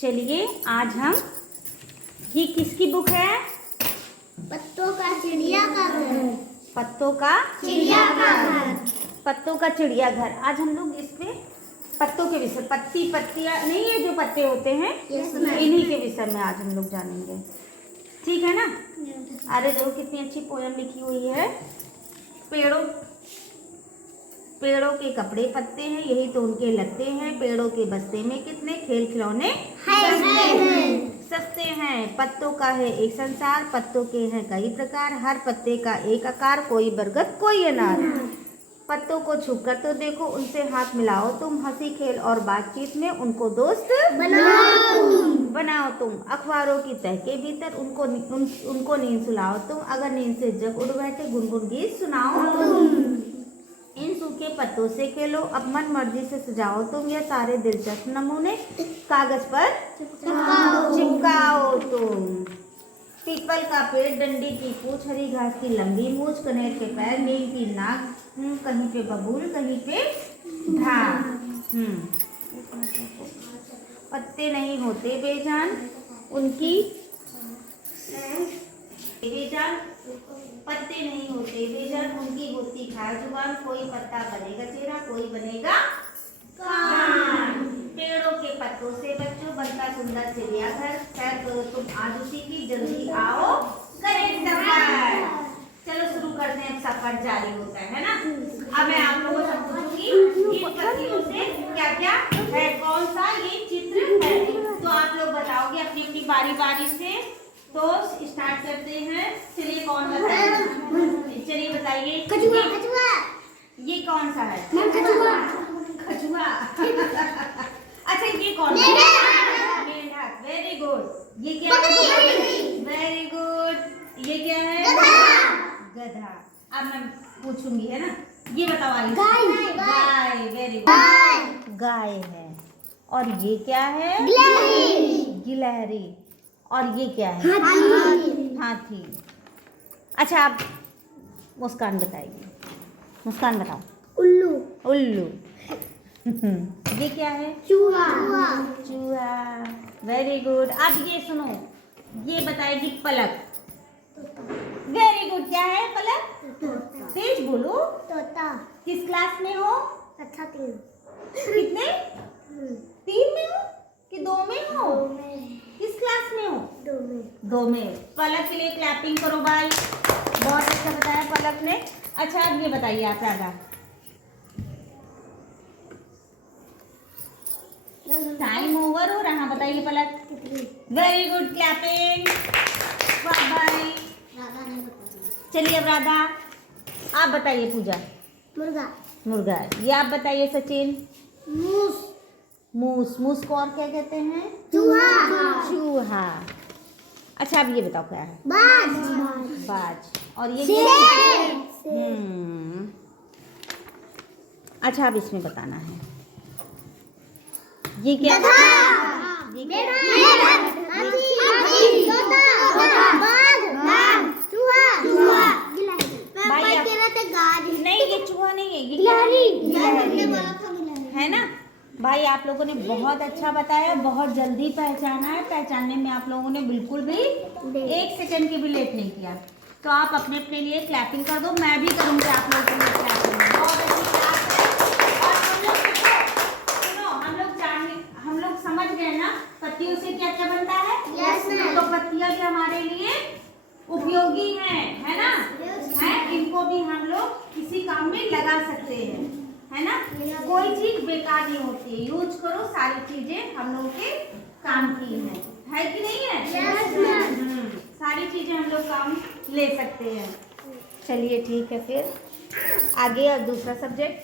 चलिए आज हम, ये किसकी बुक है? पत्तों का चिड़िया का घर। पत्तों का चिड़िया का घर। पत्तों का चिड़िया घर। आज हम लोग इस पे पत्तों के विषय, पत्तियां नहीं है जो पत्ते होते हैं, इन्हीं के विषय में आज हम लोग जानेंगे। ठीक है ना? अरे देखो कितनी अच्छी पोयम लिखी हुई है। पेड़ों के कपड़े पत्ते हैं, यही तो उनके लगते हैं। पेड़ों के बस्ते में कितने खेल खिलौने सस्ते हैं। पत्तों का है एक संसार, पत्तों के हैं कई प्रकार। हर पत्ते का एक आकार, कोई बरगद कोई अनार। पत्तों को छुप कर तो देखो, उनसे हाथ मिलाओ तुम। हंसी खेल और बातचीत में उनको दोस्त बनाओ तुम। अखबारों की तह के भीतर उनको नींद सुलाओ तुम। अगर नींद से जग उठ बैठे, गुनगुन गीत सुनाओ तुम। इन सूखे पत्तों से खेलो, अब मन मर्जी से सजाओ तुम। ये सारे दिलचस्प नमूने कागज पर चिपकाओ तुम। पीपल का पेड़, डंडी की पूछ, हरी घास की लंबी मूछ, कनेर के पैर, नीम की नाक, कहीं पे बबूल कहीं पे ढाल। पत्ते नहीं होते बेजान, उनकी पत्ते नहीं होते बेजान, उनकी होती खाए जुबान। कोई पत्ता बनेगा चेहरा, कोई बनेगा कान। पेड़ों के पत्तों से बच्चों बनता सुंदर चिड़ियाघर। खैर करो तुम आज उसी की, जल्दी आओ करें सफर। चलो शुरू करते हैं, सफर जारी होता है ना। अब मैं आप लोगों से पूछूंगी इन पत्तियों से क्या क्या है, कौन सा ये चित्र है, तो आप लोग बताओगे अपनी अपनी बारी बारी से। तो स्टार्ट करते हैं। चलिए कौन बताएगा? चलिए बताइए। ये कौन सा है? खजुआ। अच्छा ये कौन है? मेंढक। Very good. ये क्या है? Very good. ये क्या है? गधा। अब मैं पूछूंगी, है ना? ये बताओ आइए। गाय। Very good. गाय है। और ये क्या है? गिलहरी। और ये क्या है? हाथी। अच्छा आप मुस्कान बताइए। मुस्कान बताओ। उल्लू। ये क्या है? चूहा। Very good. अब ये सुनो, ये बताएगी पलक। Very good. क्या है पलक? तेज बोलो। तोता। किस क्लास में हो? अच्छा 3। कितने? 3 में हो कि 2 में हो? किस क्लास में हो? 2 में। पलक के लिए क्लैपिंग करो भाई, बहुत अच्छा बताया पलक ने। अच्छा अब ये बताइए आप राधा। टाइम ओवर हो रहा, बताइए Palak. Very good, clapping. Bye. चलिए अब राधा आप बताइए। पूजा। मुर्गा। ये आप बताइए सचिन। मूस को और क्या कहते हैं? चूहा। अच्छा अब ये बताओ क्या है? बाज। और ये अच्छा अब इसमें बताना है, ये क्या? नहीं ये चूहा नहीं है, ये गिलहरी है ना भाई। आप लोगों ने बहुत अच्छा बताया, बहुत जल्दी पहचाना है। पहचानने में आप लोगों ने बिल्कुल भी 1 सेकंड की भी लेट नहीं किया। तो आप अपने अपने लिए क्लैपिंग कर दो, मैं भी करूंगी आप लोगों के लिए क्लैपिंग। बहुत अच्छी क्लास है। और हम लोग समझ गए ना पत्तियों से क्या क्या बनता है? तो पत्तियां भी हमारे लिए उपयोगी हैं, है ना? इनको भी हम लोग किसी काम में लगा सकते हैं, है ना? कोई चीज बेकार नहीं होती, यूज करो। सारी चीजें हम लोग के काम की है कि नहीं है? सारी चीजें हम लोग काम ले सकते हैं। चलिए ठीक है, फिर आगे और दूसरा सब्जेक्ट।